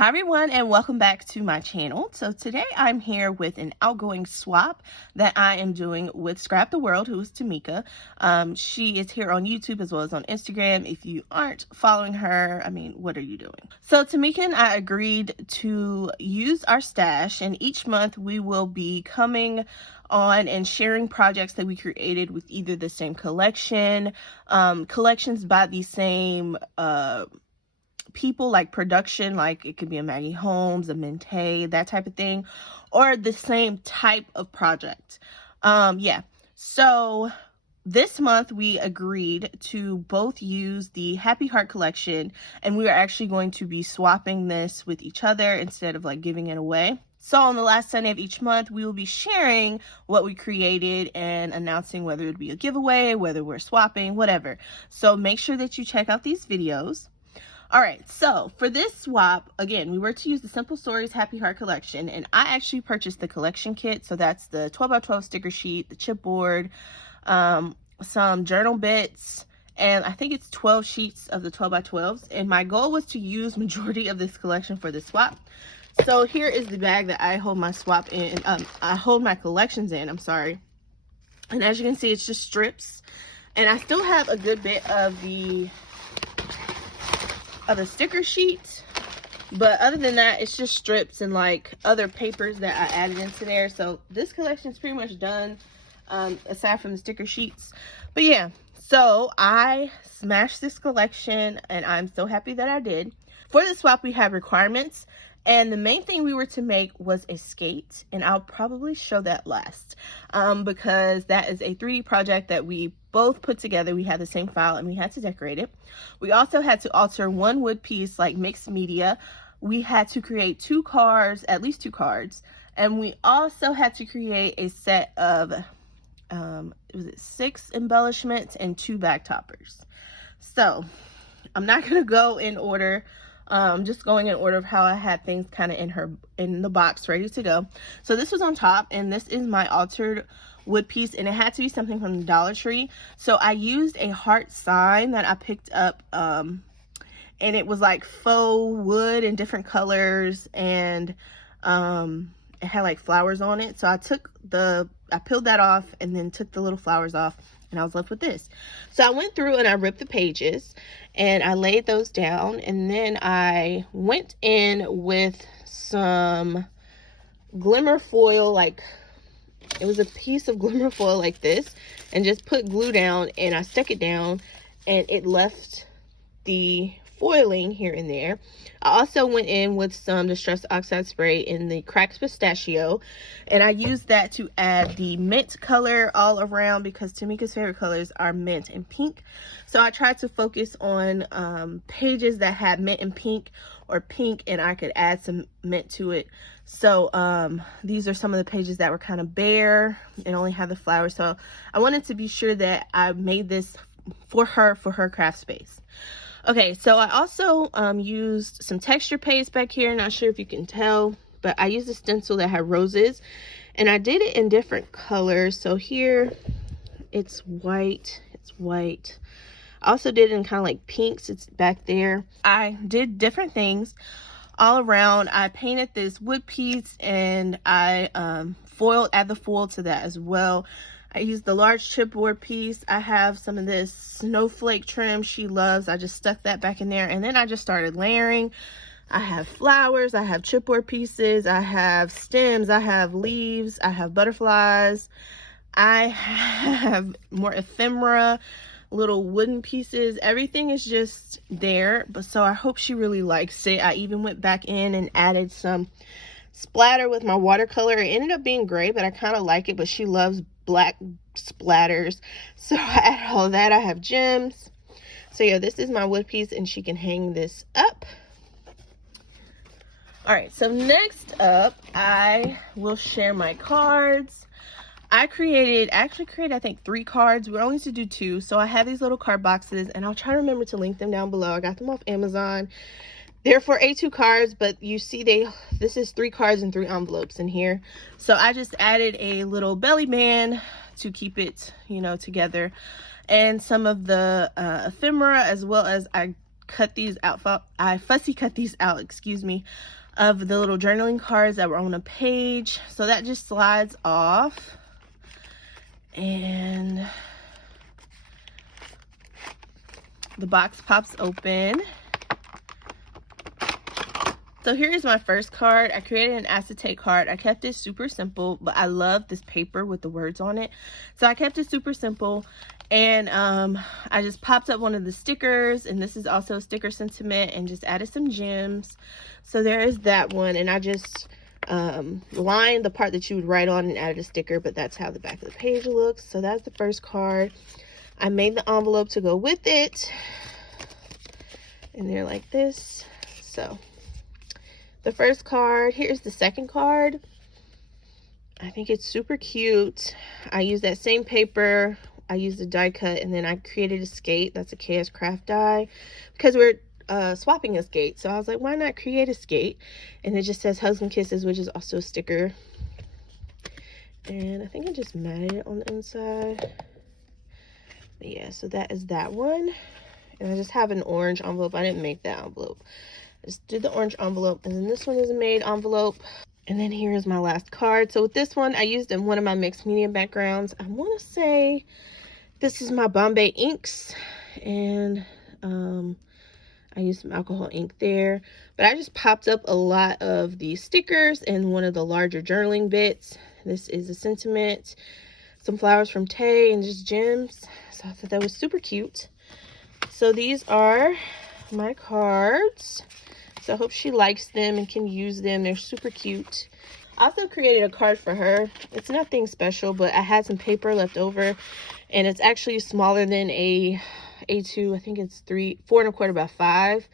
Hi everyone, and welcome back to my channel. So today I'm here with an outgoing swap that I am doing with Scrapdaworld, who is Tamika. She is here on YouTube as well as on Instagram. If you aren't following her, I mean, what are you doing? So Tamika and I agreed to use our stash, and each month we will be coming on and sharing projects that we created with either the same collection, collections by the same people, like production, like it could be a Maggie Holmes, a Mente, that type of thing, or the same type of project. Yeah, so this month we agreed to both use the Happy Heart collection, and we are actually going to be swapping this with each other instead of like giving it away. So on the last Sunday of each month, we will be sharing what we created and announcing whether it would be a giveaway, whether we're swapping, whatever. So make sure that you check out these videos. All right, so for this swap, again, we were to use the Simple Stories Happy Heart collection, and I actually purchased the collection kit. So that's the 12x12 sticker sheet, the chipboard, some journal bits, and I think it's 12 sheets of the 12x12s. And my goal was to use majority of this collection for the swap. So here is the bag that I hold my swap in. I hold my collections in, I'm sorry. And as you can see, it's just strips. And I still have a good bit of the sticker sheet, but other than that, it's just strips and like other papers that I added into there. So this collection is pretty much done, aside from the sticker sheets. But yeah, so I smashed this collection and I'm so happy that I did. For the swap, we have requirements, and the main thing we were to make was a skate, and I'll probably show that last, because that is a 3D project that we both put together. We had the same file and we had to decorate it. We also had to alter one wood piece, like mixed media. We had to create 2 cards, at least 2 cards, and we also had to create a set of 6 embellishments and 2 bag toppers. So I'm not gonna go in order. Just going in order of how I had things kind of in the box ready to go. So this was on top, and this is my altered wood piece, and it had to be something from the Dollar Tree. So I used a heart sign that I picked up, and it was like faux wood in different colors, and it had like flowers on it. So I peeled that off and then took the little flowers off, and I was left with this. So I went through and I ripped the pages and I laid those down, and then I went in with some glimmer foil, like it was a piece of glimmer foil like this, and just put glue down, and I stuck it down and it left the foiling here and there. I also went in with some Distress Oxide spray in the Cracked Pistachio, and I used that to add the mint color all around, because Tamika's favorite colors are mint and pink. So I tried to focus on pages that had mint and pink, or pink, and I could add some mint to it. So these are some of the pages that were kind of bare and only had the flowers. So I wanted to be sure that I made this for her craft space. Okay, so I also used some texture paste back here. Not sure if you can tell, but I used a stencil that had roses, and I did it in different colors. So here it's white, I also did it in kind of like pinks, it's back there. I did different things all around. I painted this wood piece, and I add the foil to that as well. I used the large chipboard piece. I have some of this snowflake trim she loves. I just stuck that back in there, and then I just started layering. I have flowers, I have chipboard pieces, I have stems, I have leaves, I have butterflies, I have more ephemera, little wooden pieces. Everything is just there, but so I hope she really likes it. I even went back in and added some splatter with my watercolor. It ended up being gray, but I kind of like it, but she loves black splatters, so I added all that. I have gems. So yeah, this is my wood piece, and she can hang this up. All right, so next up I will share my cards. I actually created I think 3 cards. We're only to do 2, so I have these little card boxes, and I'll try to remember to link them down below. I got them off Amazon. They're for A2 cards, but you see this is 3 cards and 3 envelopes in here. So I just added a little belly band to keep it, you know, together, and some of the ephemera, as well as I cut these out, fussy cut these out, excuse me, of the little journaling cards that were on a page. So that just slides off, and the box pops open. So here is my first card. I created an acetate card. I kept it super simple, but I love this paper with the words on it. So I kept it super simple, and I just popped up one of the stickers, and this is also a sticker sentiment, and just added some gems. So there is that one, and I just lined the part that you would write on and added a sticker, but that's how the back of the page looks. So that's the first card. I made the envelope to go with it, and they're like this. So the first card, here's the second card. I think it's super cute. I used that same paper. I used a die cut, and then I created a skate. That's a KS craft die, because we're swapping a skate. So I was like, why not create a skate? And it just says Hugs and Kisses, which is also a sticker. And I think I just matted it on the inside. But yeah, so that is that one. And I just have an orange envelope. I didn't make that envelope. Just did the orange envelope, and then this one is a made envelope. And then here is my last card. So with this one, I used in one of my mixed media backgrounds. I want to say this is my Bombay inks, and I used some alcohol ink there. But I just popped up a lot of these stickers in one of the larger journaling bits. This is a sentiment, some flowers from Tay, and just gems. So I thought that was super cute. So these are my cards. So I hope she likes them and can use them. They're super cute. I also created a card for her. It's nothing special, but I had some paper left over, and it's actually smaller than a A2. I think it's 4¼ by 5.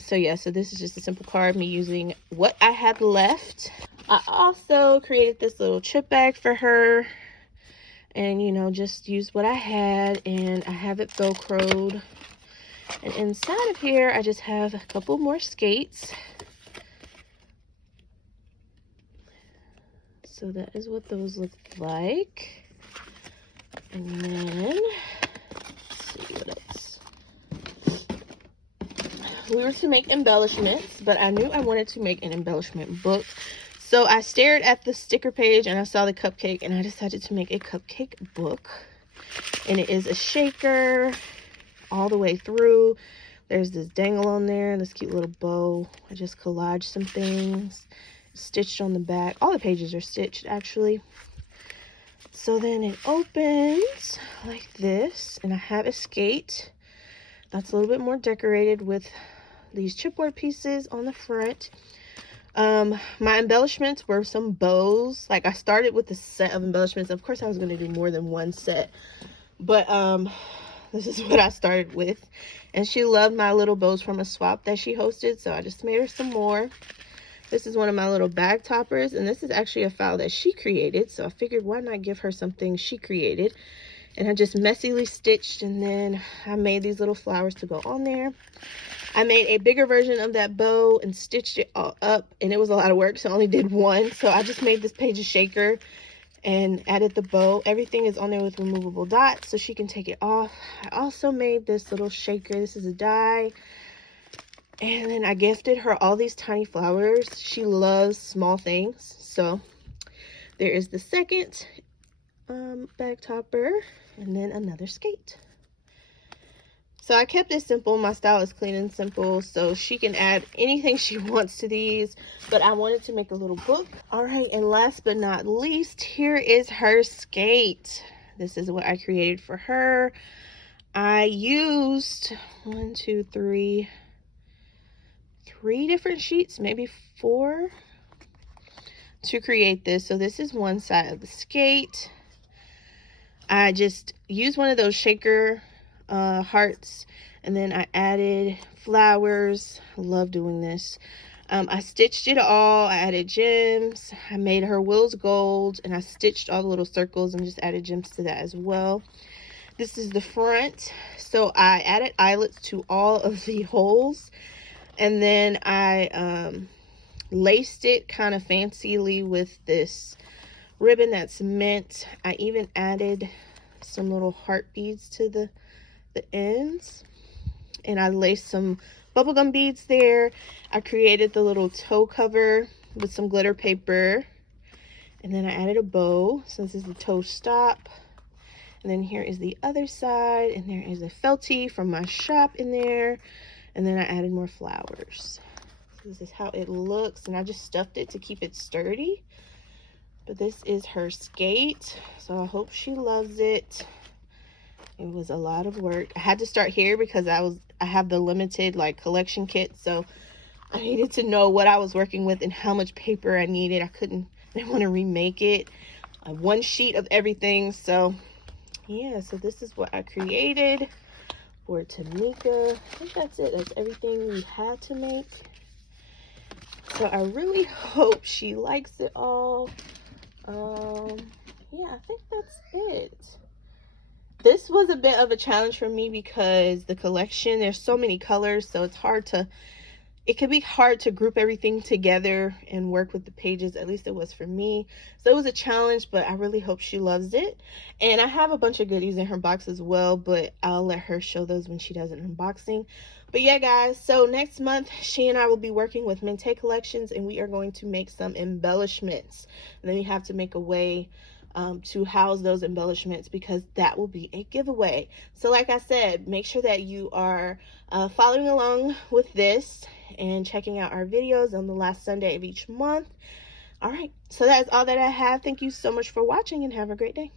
So yeah, so this is just a simple card, me using what I had left. I also created this little chip bag for her, and you know, just used what I had, and I have it velcroed. And inside of here, I just have a couple more skates. So that is what those look like. And then, let's see what else. We were to make embellishments, but I knew I wanted to make an embellishment book. So I stared at the sticker page, and I saw the cupcake, and I decided to make a cupcake book. And it is a shaker all the way through. There's this dangle on there, this cute little bow. I just collaged some things, stitched on the back. All the pages are stitched, actually. So then it opens like this, and I have a skate that's a little bit more decorated with these chipboard pieces on the front. My embellishments were some bows. Like, I started with a set of embellishments. Of course, I was going to do more than one set, but this is what I started with. And she loved my little bows from a swap that she hosted, so I just made her some more. This is one of my little bag toppers, and this is actually a file that she created, so I figured why not give her something she created. And I just messily stitched, and then I made these little flowers to go on there. I made a bigger version of that bow and stitched it all up, and it was a lot of work, so I only did one. So I just made this page a shaker and added the bow. Everything is on there with removable dots, so she can take it off. I also made this little shaker. This is a die. And then I gifted her all these tiny flowers. She loves small things. So there is the second bag topper, and then another skate. So I kept it simple. My style is clean and simple, so she can add anything she wants to these, but I wanted to make a little book. All right, and last but not least, here is her skate. This is what I created for her. I used three different sheets, maybe 4, to create this. So this is one side of the skate. I just used one of those shaker hearts, and then I added flowers. I love doing this. I stitched it all. I added gems. I made her wheels gold, and I stitched all the little circles and just added gems to that as well. This is the front. So I added eyelets to all of the holes, and then I laced it kind of fancily with this ribbon that's mint. I even added some little heart beads to the ends. and I laced some bubblegum beads there. I created the little toe cover with some glitter paper, and then I added a bow. So this is the toe stop, and then here is the other side, and there is a felty from my shop in there, and then I added more flowers. So this is how it looks, and I just stuffed it to keep it sturdy. But this is her skate, so I hope she loves it. It was a lot of work. I had to start here because I have the limited like collection kit, so I needed to know what I was working with and how much paper I needed. I didn't want to remake it. One sheet of everything. So yeah, so this is what I created for Tamika. I think that's it. That's everything we had to make. So I really hope she likes it all. Yeah, I think that's it. This was a bit of a challenge for me because the collection, there's so many colors, so it could be hard to group everything together and work with the pages. At least it was for me. So it was a challenge, but I really hope she loves it. And I have a bunch of goodies in her box as well, but I'll let her show those when she does an unboxing. But yeah, guys, so next month, she and I will be working with Mente Collections, and we are going to make some embellishments. And then we have to make a way to house those embellishments, because that will be a giveaway. So like I said, make sure that you are following along with this and checking out our videos on the last Sunday of each month. All right, so that's all that I have. Thank you so much for watching, and have a great day.